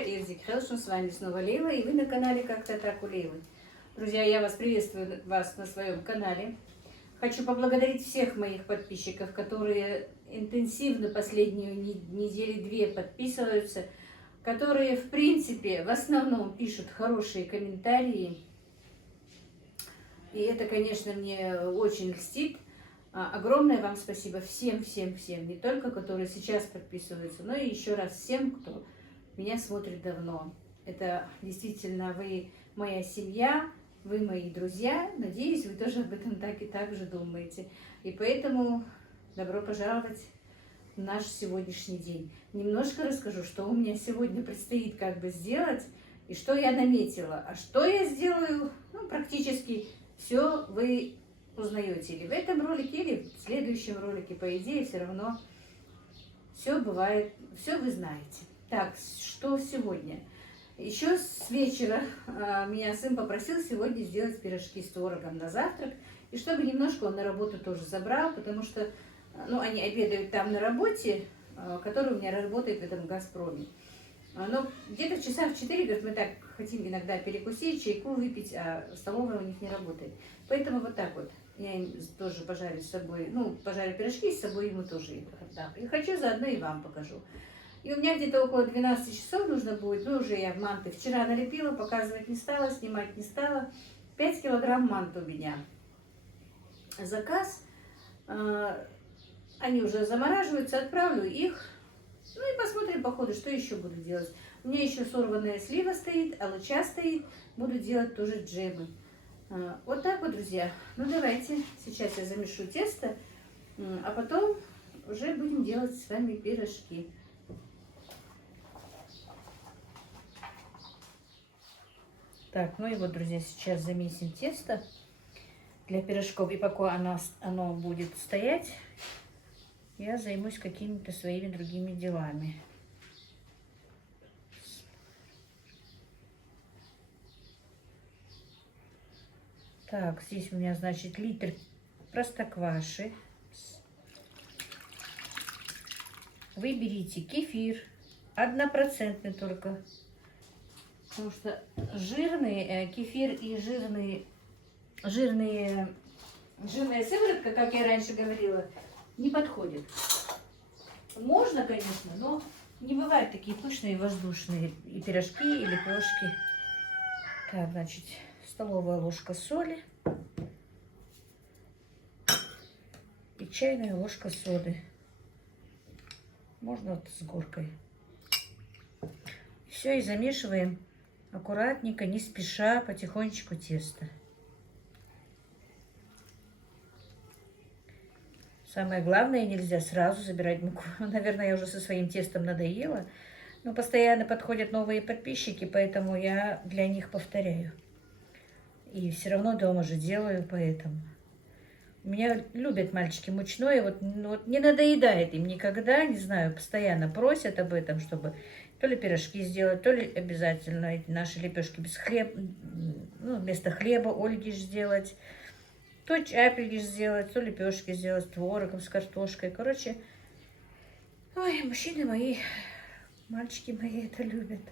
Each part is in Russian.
друзья, Эрзик Хелшин, с вами снова Лейла, и вы на канале «Как-то так у Лейлы». Друзья, я вас приветствую вас на своем канале. Хочу поблагодарить всех моих подписчиков, которые интенсивно последнюю недели-две подписываются, которые, в принципе, в основном пишут хорошие комментарии. И это, конечно, мне очень льстит. Огромное вам спасибо всем, не только которые сейчас подписываются, но и еще раз всем, кто меня смотрит давно. Это действительно вы моя семья, вы мои друзья. Надеюсь, вы тоже об этом так же думаете. И поэтому добро пожаловать в наш сегодняшний день. Немножко расскажу, что у меня сегодня предстоит сделать и что я наметила. А что я сделаю, практически все вы узнаете или в этом ролике, или в следующем ролике. По идее, все равно все бывает, все вы знаете. Так, что сегодня? Еще с вечера меня сын попросил сегодня сделать пирожки с творогом на завтрак. И чтобы немножко он на работу тоже забрал, потому что они обедают там на работе, который у меня работает в этом «Газпроме». Но где-то в часах 4, говорит, мы так хотим иногда перекусить, чайку выпить, а столовая у них не работает. Поэтому вот так вот. Я им тоже пожарю с собой, пожарю пирожки, с собой ему тоже их отдам. И хочу заодно и вам покажу. И у меня где-то около 12 часов нужно будет, уже я в манты вчера налепила, показывать не стала, снимать не стала. 5 килограмм манты у меня. Заказ. Они уже замораживаются, отправлю их. И посмотрим по ходу, что еще буду делать. У меня еще сорванная слива стоит, алыча стоит. Буду делать тоже джемы. Вот так вот, друзья. Давайте. Сейчас я замешу тесто, а потом уже будем делать с вами пирожки. Так, и вот, друзья, сейчас замесим тесто для пирожков. И пока оно будет стоять, я займусь какими-то своими другими делами. Так, здесь у меня, значит, литр простокваши. Вы берите кефир, 1% только. Потому что жирный кефир и жирная сыворотка, как я раньше говорила, не подходит. Можно, конечно, но не бывают такие пышные воздушные и пирожки, и лепешки. Так, значит, столовая ложка соли и чайная ложка соды. Можно вот с горкой. Все, и замешиваем аккуратненько, не спеша, потихонечку тесто. Самое главное, нельзя сразу забирать муку. Наверное, я уже со своим тестом надоела. Но постоянно подходят новые подписчики, поэтому я для них повторяю. И все равно дома же делаю, поэтому. Меня любят мальчики мучное, вот не надоедает им никогда, не знаю, постоянно просят об этом, чтобы то ли пирожки сделать, то ли обязательно эти наши лепешки без хлеба, вместо хлеба ольгиш сделать, то чапельгиш сделать, то лепешки сделать с творогом, с картошкой. Короче, ой, мужчины мои, мальчики мои это любят.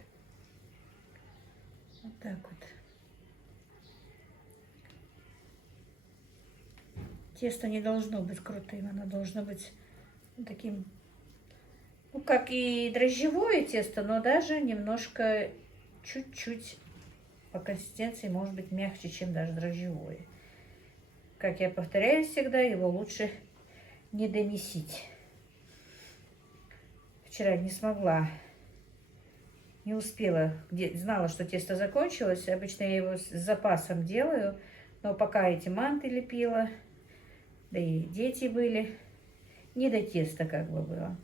Вот так вот. Тесто не должно быть крутым, оно должно быть таким, как и дрожжевое тесто, но даже немножко, чуть-чуть по консистенции может быть мягче, чем даже дрожжевое. Как я повторяю всегда, его лучше не домесить. Вчера не смогла, не успела, знала, что тесто закончилось. Обычно я его с запасом делаю, но пока эти манты лепила, да и дети были, не до теста было.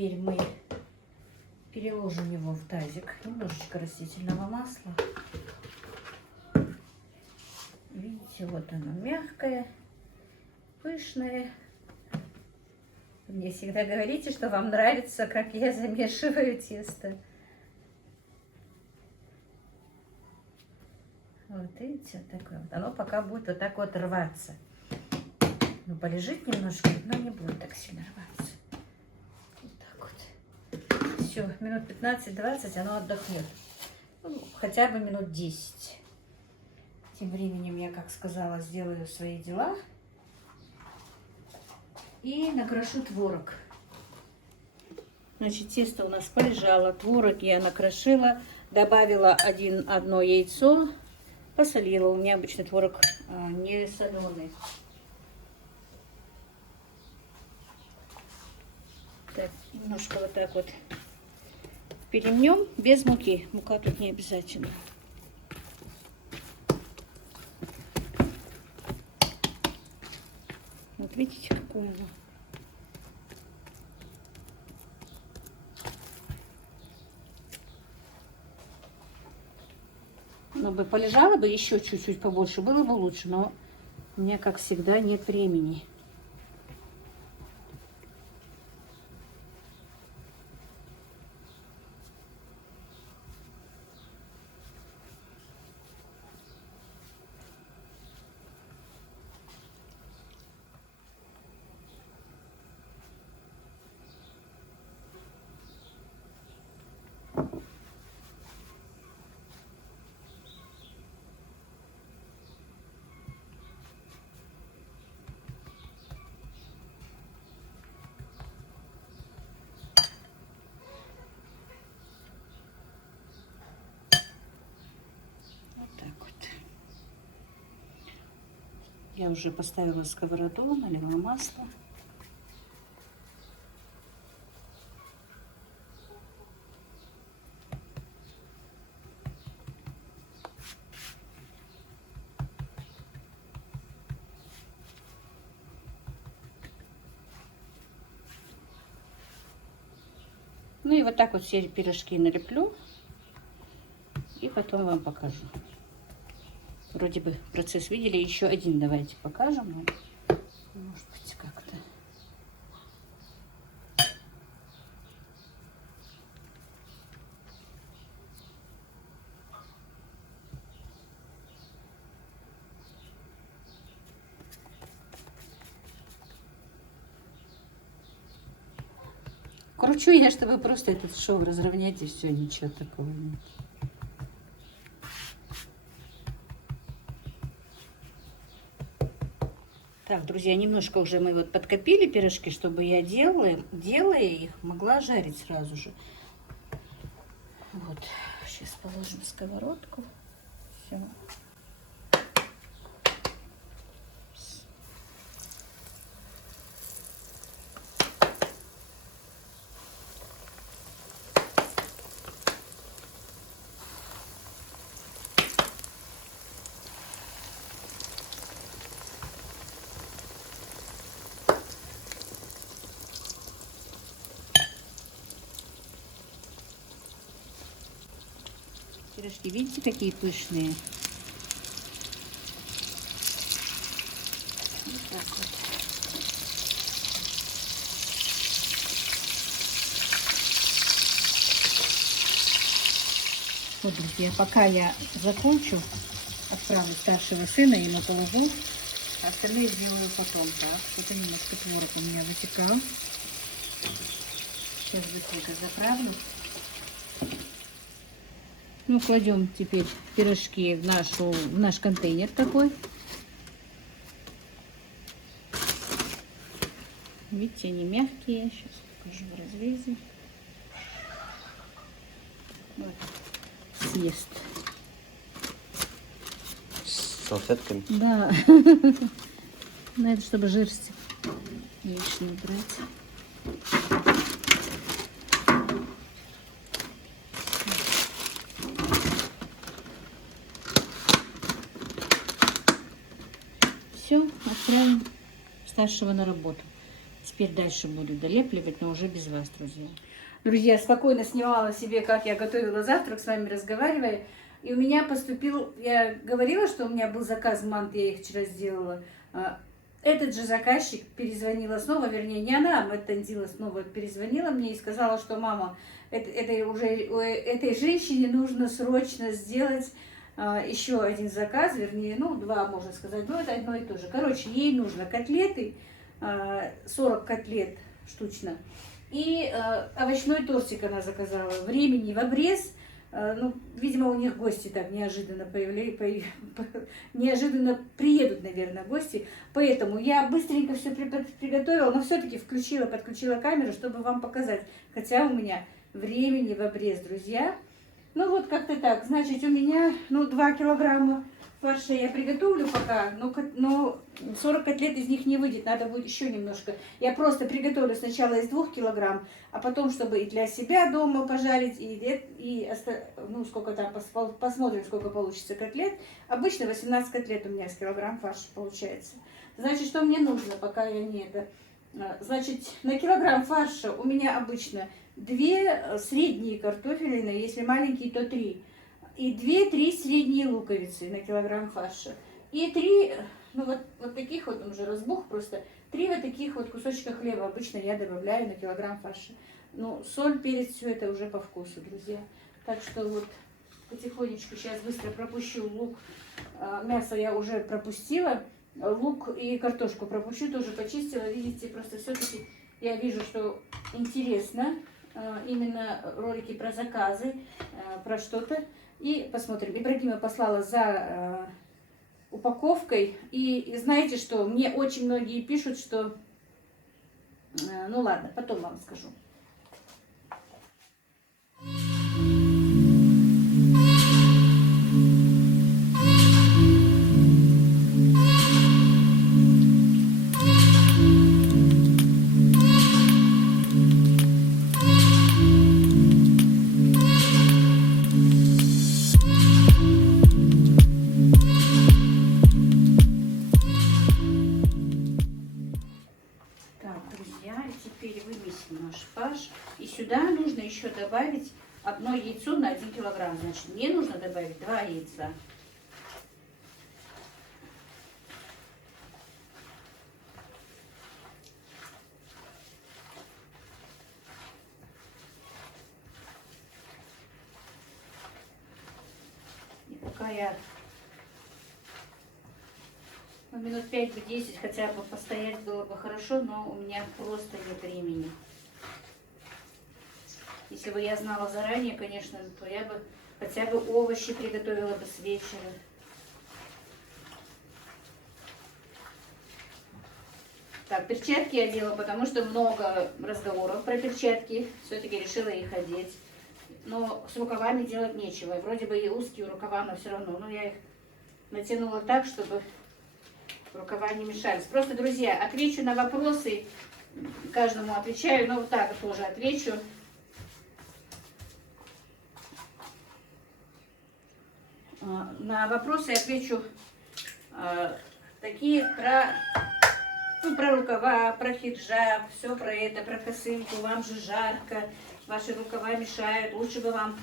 теперь мы переложим его в тазик. Немножечко растительного масла. Видите, вот оно мягкое, пышное. Вы мне всегда говорите, что вам нравится, как я замешиваю тесто. Вот видите, вот такое вот. Оно пока будет вот так вот рваться. Ну, полежит немножко, но не будет так сильно рваться. Вот так вот. Все, минут 15-20 оно отдохнет. Ну, хотя бы минут 10. Тем временем я, как сказала, сделаю свои дела. И накрошу творог. Значит, тесто у нас полежало. Творог я накрошила. Добавила одно яйцо. Посолила. У меня обычно творог не соленый. Так, немножко вот так вот перемнем без муки. Мука тут не обязательно. Вот видите, какое оно. Ну, бы полежало бы еще чуть-чуть побольше, было бы лучше, но у меня, как всегда, нет времени. Я уже поставила сковороду, налила масло. Ну и вот так вот все пирожки налеплю. И потом вам покажу. Вроде бы процесс видели. Еще один давайте покажем. Может быть, как-то. Кручу я, чтобы просто этот шов разровнять, и все, ничего такого нет. Так, друзья, немножко уже мы вот подкопили пирожки, чтобы я, делая их, могла жарить сразу же. Вот, сейчас положим сковородку. Все. Пирожки, видите, какие пышные? Вот так вот. Вот, друзья, пока я закончу, отправлю старшего сына, ему положу, остальные сделаю потом. Так, что-то немножко творог у меня вытекал. Сейчас быстренько заправлю. Ну, кладем теперь пирожки в наш контейнер такой. Видите, они мягкие. Сейчас покажу в разрезе. Вот. Съест. С салфетками? Да. Ну, это чтобы жир лишний брать. Все, отправим старшего на работу. теперь дальше буду долепливать, но уже без вас, друзья. Друзья, спокойно снимала себе, как я готовила завтрак, с вами разговаривая. И у меня поступил, я говорила, что у меня был заказ мант, я их вчера сделала. Этот же заказчик перезвонила снова, вернее, не она, а Мэтт Тандила снова перезвонила мне и сказала, что мама, этой женщине нужно срочно сделать еще один заказ, вернее, ну, два, можно сказать, но это одно и то же. Короче, ей нужно котлеты, 40 котлет штучно, и овощной тортик она заказала. Времени в обрез. Ну, видимо, у них гости так неожиданно неожиданно приедут, наверное, гости. Поэтому я быстренько все приготовила, но все-таки подключила камеру, чтобы вам показать. Хотя у меня времени в обрез, друзья. Ну, вот как-то так. Значит, у меня, 2 килограмма фарша я приготовлю пока, но 40 котлет из них не выйдет, надо будет еще немножко. Я просто приготовлю сначала из 2 килограмм, а потом, чтобы и для себя дома пожарить, сколько там, посмотрим, сколько получится котлет. Обычно 18 котлет у меня с килограмм фарша получается. Значит, что мне нужно, пока я не это... Значит, на килограмм фарша у меня обычно 2 средние картофелины, если маленькие, то 3. И 2-3 средние луковицы на килограмм фарша. И 3, вот таких вот, он уже разбух просто, 3 вот таких вот кусочка хлеба обычно я добавляю на килограмм фарша. Ну, соль, перец, все это уже по вкусу, друзья. Так что вот потихонечку сейчас быстро пропущу лук. Мясо я уже пропустила. Лук и картошку пропущу, тоже почистила. Видите, просто все-таки я вижу, что интересно. Именно ролики про заказы, про что-то. И посмотрим. Ибрагима послала за упаковкой. И знаете что? Мне очень многие пишут, что... Ну ладно, потом вам скажу. Теперь вымесим наш фарш. И сюда нужно еще добавить 1 яйцо на 1 килограмм. Значит, мне нужно добавить 2 яйца. И пока я минут 5-10 хотя бы постоять было бы хорошо, но у меня просто нет времени. Если бы я знала заранее, конечно, то я бы хотя бы овощи приготовила бы с вечера. Так, перчатки я одела, потому что много разговоров про перчатки. Все-таки решила их одеть. Но с рукавами делать нечего. Вроде бы и узкие рукава, но все равно. Но я их натянула так, чтобы рукава не мешались. Просто, друзья, отвечу на вопросы. Каждому отвечаю, но вот так тоже отвечу. На вопросы отвечу такие про рукава, про хиджаб, все про это, про косынку. Вам же жарко, ваши рукава мешают. Лучше бы вам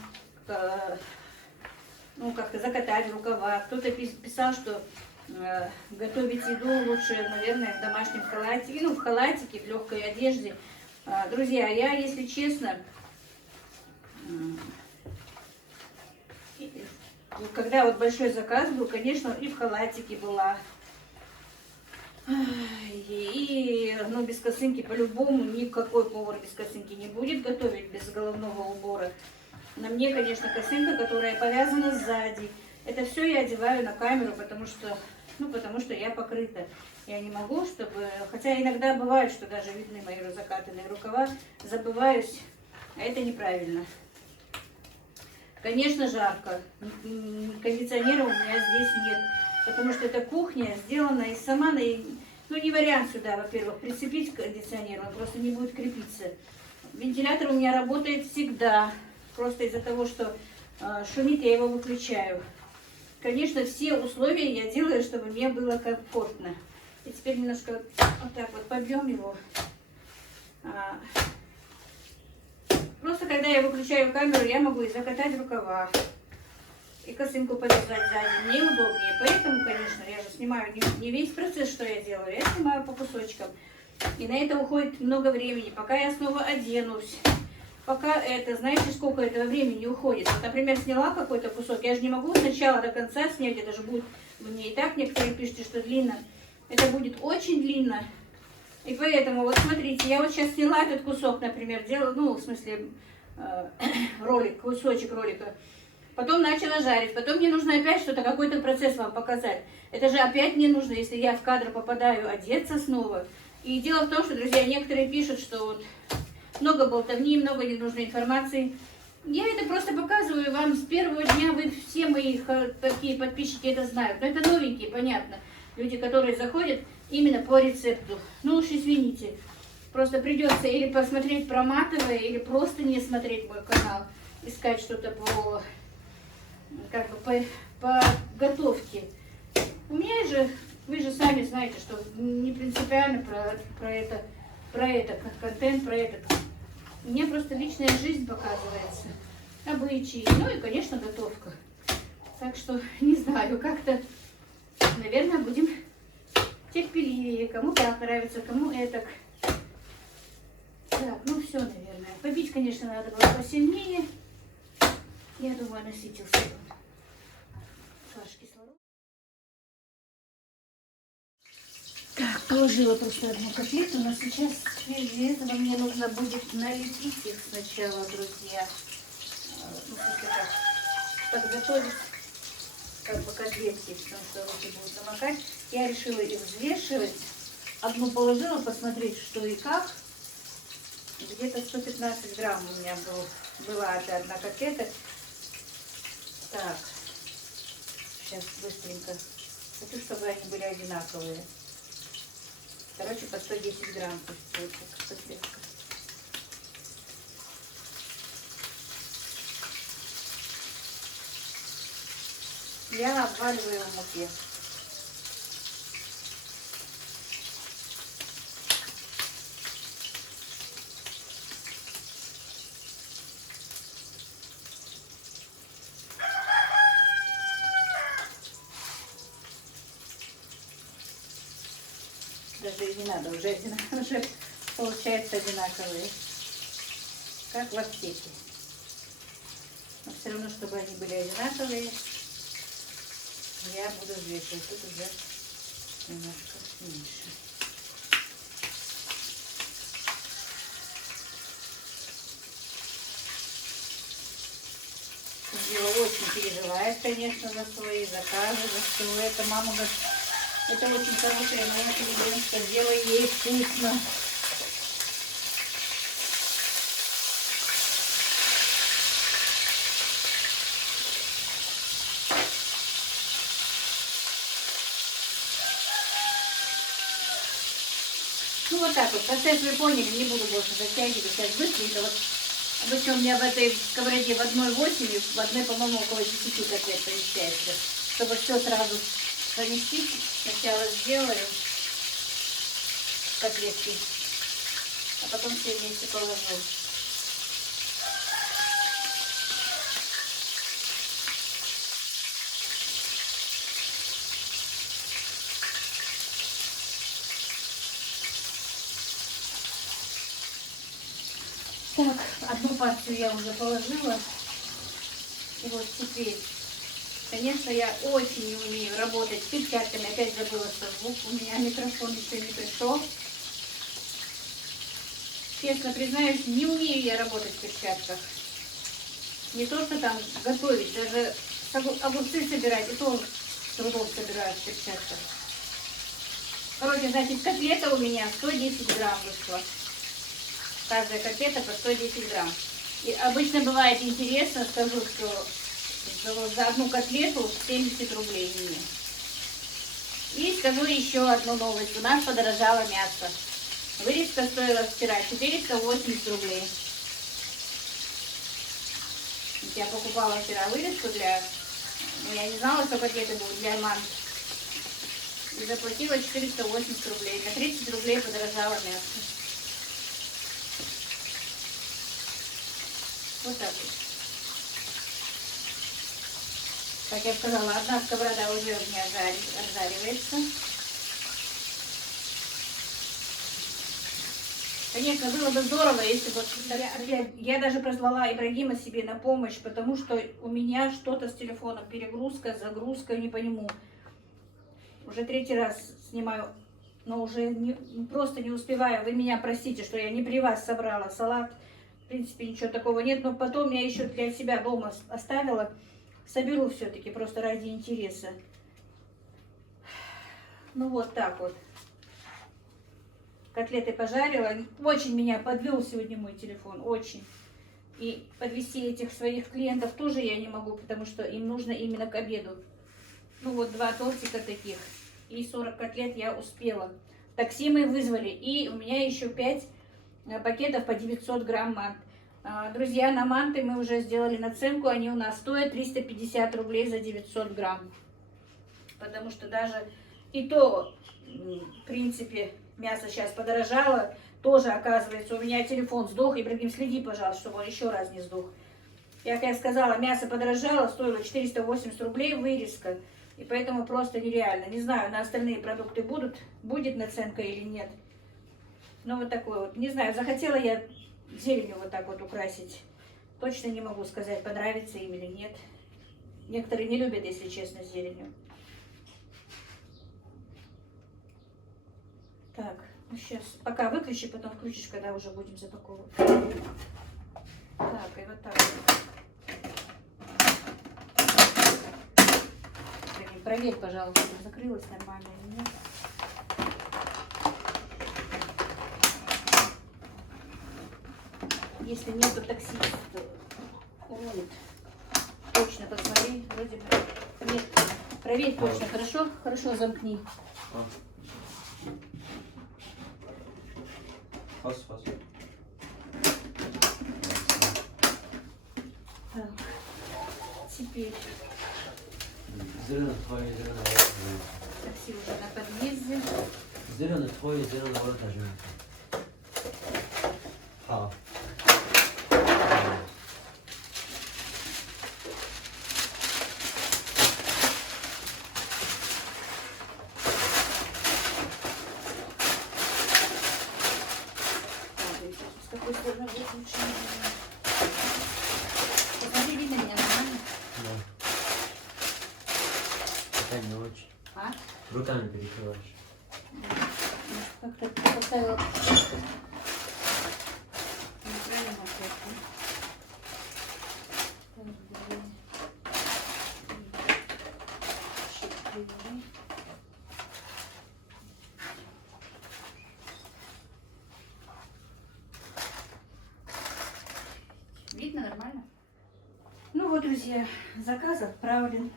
как-то закатать рукава. Кто-то писал, что готовить еду лучше, наверное, в домашнем халатике, в халатике, в легкой одежде. Друзья, я, если честно, когда вот большой заказ был, конечно, и в халатике была. И без косынки по-любому никакой повар без косынки не будет готовить без головного убора. На мне, конечно, косынка, которая повязана сзади. Это все я одеваю на камеру, потому что я покрыта. Я не могу, хотя иногда бывает, что даже видны мои закатанные рукава, забываюсь, а это неправильно. Конечно, жарко. Кондиционера у меня здесь нет, потому что эта кухня сделана и сама, не вариант сюда, во-первых, прицепить кондиционер, он просто не будет крепиться. Вентилятор у меня работает всегда, просто из-за того, что шумит, я его выключаю. Конечно, все условия я делаю, чтобы мне было комфортно. И теперь немножко вот так вот побьем его. А, Просто когда я выключаю камеру, я могу и закатать рукава, и косынку повязать сзади. Мне удобнее. Поэтому, конечно, я же снимаю не весь процесс, что я делаю. Я снимаю по кусочкам. И на это уходит много времени. Пока я снова оденусь. Пока это, знаете, сколько этого времени уходит. Вот, например, сняла какой-то кусок. Я же не могу с начала до конца снять. Это же будет, вы мне и так некоторые пишете, что длинно. Это будет очень длинно. И поэтому, вот смотрите, я вот сейчас сняла этот кусок, например, делала, ну, в смысле, ролик, кусочек ролика. Потом начала жарить. Потом мне нужно опять что-то, какой-то процесс вам показать. Это же опять мне нужно, если я в кадр попадаю, одеться снова. И дело в том, что, друзья, некоторые пишут, что вот много болтовни, много ненужной информации. Я это просто показываю вам с первого дня. Вы все мои такие подписчики это знают. Но это новенькие, понятно. Люди, которые заходят именно по рецепту. Ну уж извините. Просто придется или посмотреть проматывая, или просто не смотреть мой канал. Искать что-то по, как бы, по готовке. У меня же, вы же сами знаете, что не принципиально про это контент, про это. У меня просто личная жизнь показывается. Обычаи, ну и, конечно, готовка. Так что, не знаю, как-то, наверное, будем терпеливее. Кому так нравится, кому это. Так, ну все, наверное. Побить, конечно, надо было посильнее. Я думаю, насытился. Каш кислород. Так, положила просто одну котлету, но сейчас для этого мне нужно будет налепить их сначала, друзья. Ну, как подготовить как бы котлетки, потому что руки будут намокать. Я решила их взвешивать. Одну положила, посмотреть, что и как. Где-то 115 грамм у меня была эта одна котлета. Так, сейчас быстренько. Хочу, чтобы они были одинаковые. Короче, по 110 грамм пусть будет котлетка. Я обваливаю в муке. Даже и не надо, уже получается одинаковые, как в аптеке. Но все равно, чтобы они были одинаковые, я буду взвешивать. Тут уже немножко меньше. Дело очень переживает, конечно, за свои заказы, за все это. Мама говорит, это очень хорошая моя что делай ей вкусно. Ну вот так вот, процесс вы поняли, не буду больше затягивать, сейчас быстренько. Вот обычно у меня в этой сковороде в одной 8, в одной, по-моему, около 10 котлет помещается. Чтобы все сразу поместить, сначала сделаю котлетки, а потом все вместе положу. Так, одну партию я уже положила. И вот теперь, конечно, я очень не умею работать с перчатками. Опять забыла, что звук у меня микрофон еще не пришел. Честно признаюсь, не умею я работать в перчатках. Не то, что там готовить, даже огурцы собирать, и то с трудом собираю в перчатках. Короче, значит, котлета у меня 110 грамм вышла. Каждая котлета по 110 грамм. И обычно бывает интересно, скажу, что за одну котлету 70 рублей мне. И скажу еще одну новость. У нас подорожало мясо. Вырезка стоила вчера 480 рублей. Я покупала вчера вырезку для... Ну, я не знала, что котлеты будут для мам. И заплатила 480 рублей. На 30 рублей подорожало мясо. Вот так вот. Как я сказала, одна сковорода уже у меня обжаривается. Конечно, было бы здорово, если бы я даже позвала Ибрагима себе на помощь, потому что у меня что-то с телефоном, перегрузка, загрузка, не пойму. Уже 3-й раз снимаю, но уже просто не успеваю. Вы меня простите, что я не при вас собрала салат. В принципе, ничего такого нет, но потом я еще для себя дома оставила. Соберу все-таки, просто ради интереса. Ну вот так вот. Котлеты пожарила. Очень меня подвел сегодня мой телефон, очень. И подвести этих своих клиентов тоже я не могу, потому что им нужно именно к обеду. Ну вот 2 тортика таких и 40 котлет я успела. Такси мы вызвали, и у меня еще 5 пакетов по 900 грамм мант. Друзья, на манты мы уже сделали наценку, они у нас стоят 350 рублей за 900 грамм. Потому что даже и то, в принципе, мясо сейчас подорожало, тоже оказывается, у меня телефон сдох. Ибрагим, следи, пожалуйста, чтобы он еще раз не сдох. Как я сказала, мясо подорожало, стоило 480 рублей вырезка. И поэтому просто нереально. Не знаю, на остальные продукты будет наценка или нет. Ну вот такой вот. Не знаю, захотела я зеленью вот так вот украсить. Точно не могу сказать, понравится им или нет. Некоторые не любят, если честно, зеленью. Так, ну сейчас пока выключи, потом включишь, когда уже будем запаковывать. Так, и вот так вот. Проверь, пожалуйста, закрылась нормально или нет. Если нету таксиста, уродит. Точно посмотри, вроде бы. Нет, проверь точно, хорошо? Хорошо, замкни. Так, теперь Зеленый твой, зеленый ворот. такси уже на подъезде. Зеленый твой, зеленый ворот нажимай. С какой стороны будет лучше? Посмотри, видно меня нормально? Да. Пока не очень. А? Руками перекрываешь. Как-то поставила неправильно ответку. Видно нормально? Ну вот, друзья, заказ отправлен.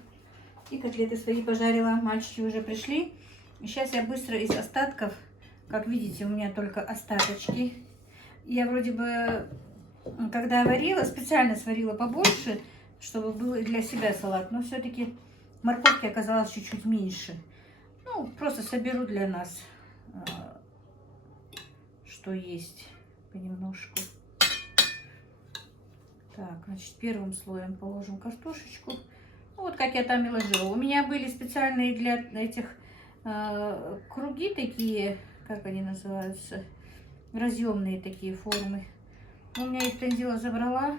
И котлеты свои пожарила. Мальчики уже пришли. И сейчас я быстро из остатков, как видите, у меня только остаточки. Я вроде бы, когда варила, специально сварила побольше, чтобы был и для себя салат. Но все-таки морковки оказалось чуть-чуть меньше. Ну, просто соберу для нас, что есть, понемножку. Так, значит, первым слоем положим картошечку. Ну, вот как я там и ложила. У меня были специальные для этих круги такие, как они называются, разъемные такие формы. У меня их Танзила забрала.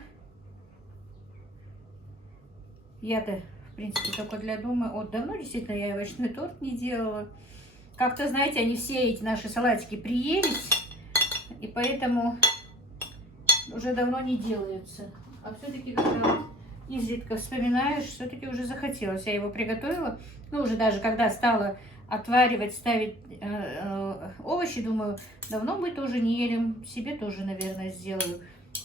Я-то, в принципе, только для дома. Вот давно действительно я овощной торт не делала. Как-то, знаете, они все эти наши салатики приелись, и поэтому уже давно не делаются. А все-таки, когда изредка вспоминаешь, все-таки уже захотелось. Я его приготовила. Ну, уже даже когда стала отваривать, ставить овощи, думаю, давно мы тоже не ели. Себе тоже, наверное, сделаю.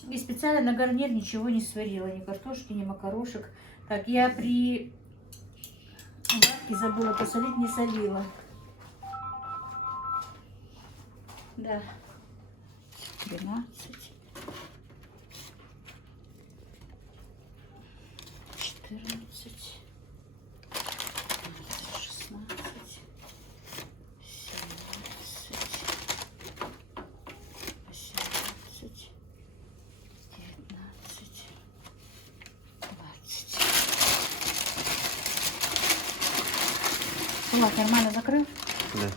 И специально на гарнир ничего не сварила. Ни картошки, ни макарошек. Так, я при варке забыла посолить, не солила. Да. 12. 14. 16. 17. 18. 19. Замок нормально закрыл? Да.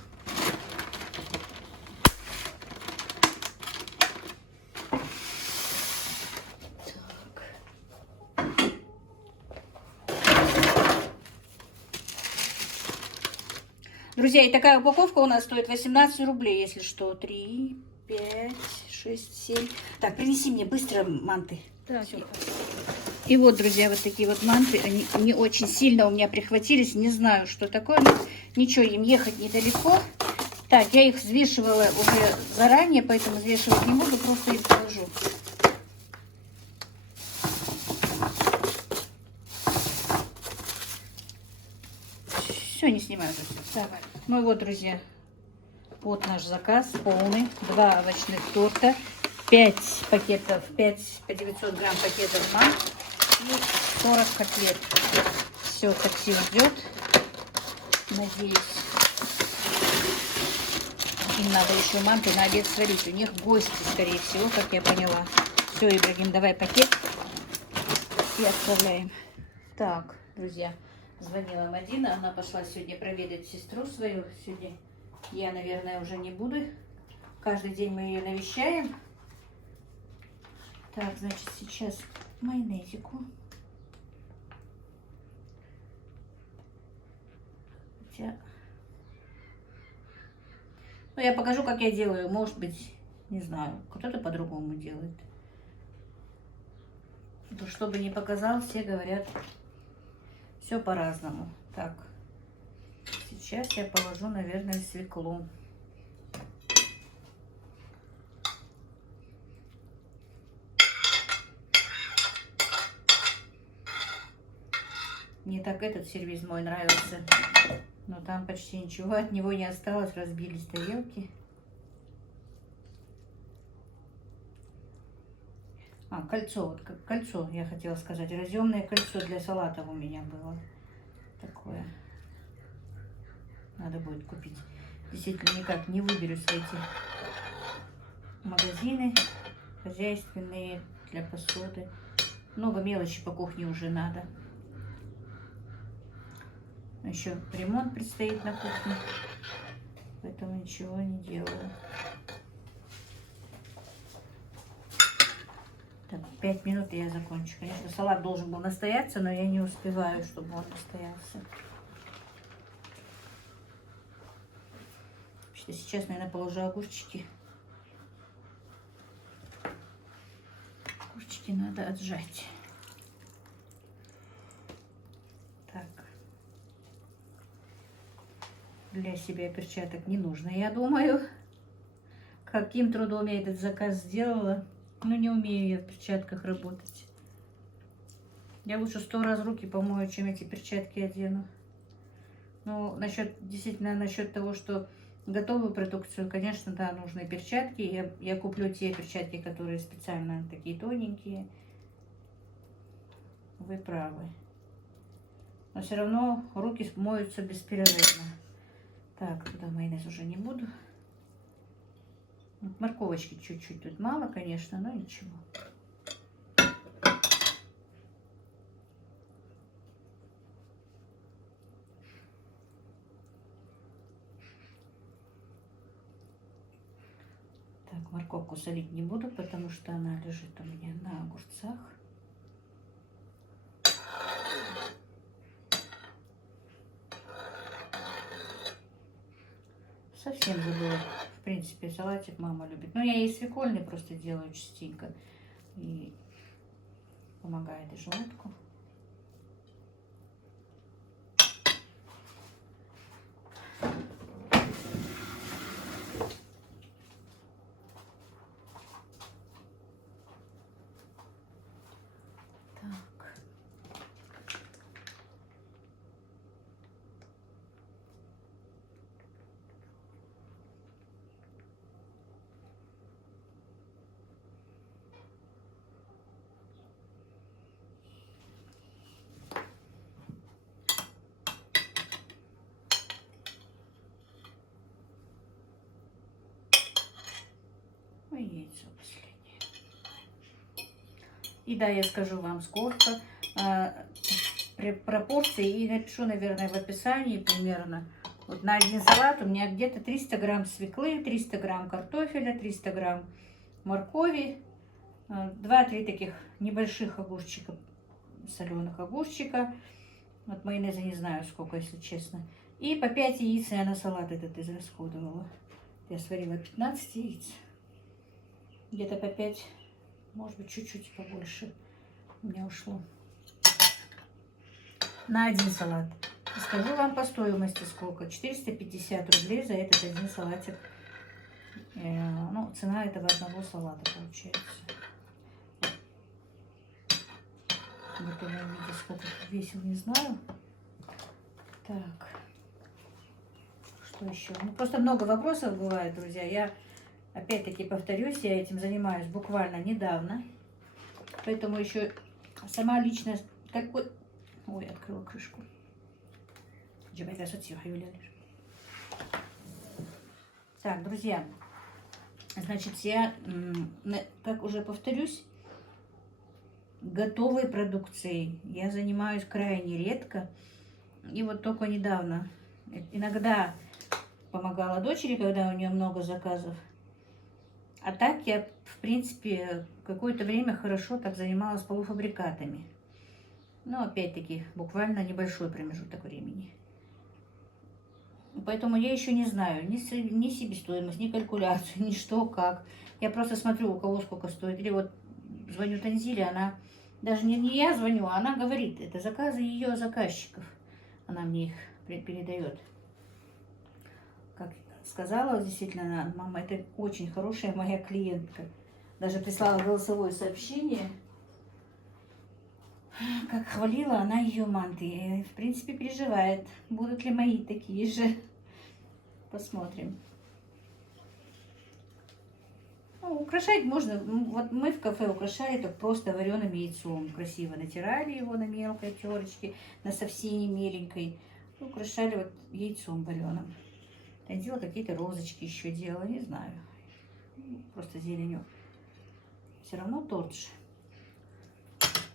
Друзья, и такая упаковка у нас стоит 18 рублей, если что. 3, 5, 6, 7. Так, принеси мне быстро манты. Так, Всё. И вот, друзья, вот такие вот манты. Они не очень сильно у меня прихватились. Не знаю, что такое. Но ничего, им ехать недалеко. Так, я их взвешивала уже заранее, поэтому взвешивать не буду. Просто их положу. Все, не снимаю. Так, ну и вот, друзья. Вот наш заказ полный. 2 овощных торта. 5 пакетов, 5 по 900 грамм пакетов мант и 40 котлет. Все, такси ждет. Надеюсь, им надо еще манты на обед сварить. У них гости, скорее всего, как я поняла. Все, Ибрагим, давай пакет и отправляем. Так, друзья, звонила Мадина. Она пошла сегодня проведать сестру свою. Сегодня я, наверное, уже не буду. Каждый день мы ее навещаем. Так, значит, сейчас майонезику. Хотя... Ну, я покажу, как я делаю. Может быть, не знаю, кто-то по-другому делает. Но чтобы не показал, все говорят, все по-разному. Так, сейчас я положу, наверное, свеклу. Мне так этот сервиз мой нравился. Но там почти ничего от него не осталось. Разбились тарелки. А, кольцо. Вот как кольцо, я хотела сказать. Разъемное кольцо для салатов у меня было. Такое. Надо будет купить. Действительно, никак не выберусь в эти магазины хозяйственные для посуды. Много мелочи по кухне уже надо. Еще ремонт предстоит на кухне, поэтому ничего не делаю. Так, 5 минут и я закончу. Конечно, салат должен был настояться, но я не успеваю, чтобы он настоялся. Сейчас, наверное, положу огурчики. Огурчики надо отжать. Так. Для себя перчаток не нужно, я думаю. Каким трудом я этот заказ сделала. Ну, не умею я в перчатках работать. Я лучше 100 раз руки помою, чем эти перчатки одену. Ну, действительно, насчет того, что готовую продукцию, конечно, да, нужны перчатки. Я куплю те перчатки, которые специально такие тоненькие. Вы правы. Но все равно руки моются беспрерывно. Так, туда майонез уже не буду. Вот морковочки чуть-чуть тут мало, конечно, но ничего. Так, морковку солить не буду, потому что она лежит у меня на огурцах. Совсем забыла. В принципе, салатик мама любит. Но я ей свекольный просто делаю частенько. И помогает и желудку. Так. Ой, яйцо последнее. И да, я скажу вам, сколько пропорции. И напишу, наверное, в описании примерно. Вот на один салат у меня где-то 300 грамм свеклы, 300 грамм картофеля, 300 грамм моркови, 2-3 таких небольших огурчика, соленых огурчика. Вот майонеза не знаю сколько, если честно. И по 5 яиц я на салат этот израсходовала. Я сварила 15 яиц. Где-то по 5, может быть, чуть-чуть побольше у меня ушло. На один салат. Скажу вам по стоимости сколько. 450 рублей за этот один салатик. Ну, цена этого одного салата получается. В готовом виде сколько весил, не знаю. Так. Что еще? Ну, просто много вопросов бывает, друзья. Я, опять-таки, повторюсь, я этим занимаюсь буквально недавно. Поэтому еще сама лично... Такой... Ой, открыла крышку. Так, друзья. Значит, я, как уже повторюсь, готовой продукцией я занимаюсь крайне редко. И вот только недавно. Иногда помогала дочери, когда у нее много заказов. А так я, в принципе, какое-то время хорошо так занималась полуфабрикатами. Но опять-таки, буквально небольшой промежуток времени. Поэтому я еще не знаю ни себестоимость, ни калькуляцию, ни что, как. Я просто смотрю, у кого сколько стоит. Или вот звоню Танзиле, она, даже не я звоню, а она говорит, это заказы ее заказчиков. Она мне их передает. Как сказала, действительно, мама, это очень хорошая моя клиентка. Даже прислала голосовое сообщение, как хвалила она ее манты. И, в принципе, переживает, будут ли мои такие же. Посмотрим. Ну, украшать можно. Вот мы в кафе украшали так просто вареным яйцом. Красиво натирали его на мелкой терочке, на совсем меленькой. И украшали вот яйцом вареным. Я делала какие-то розочки еще делала, не знаю. Просто зеленью. Все равно торт же.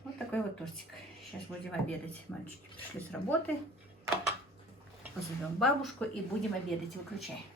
Вот такой вот тортик. Сейчас будем обедать. Мальчики пришли с работы. Позовем бабушку и будем обедать. Выключай.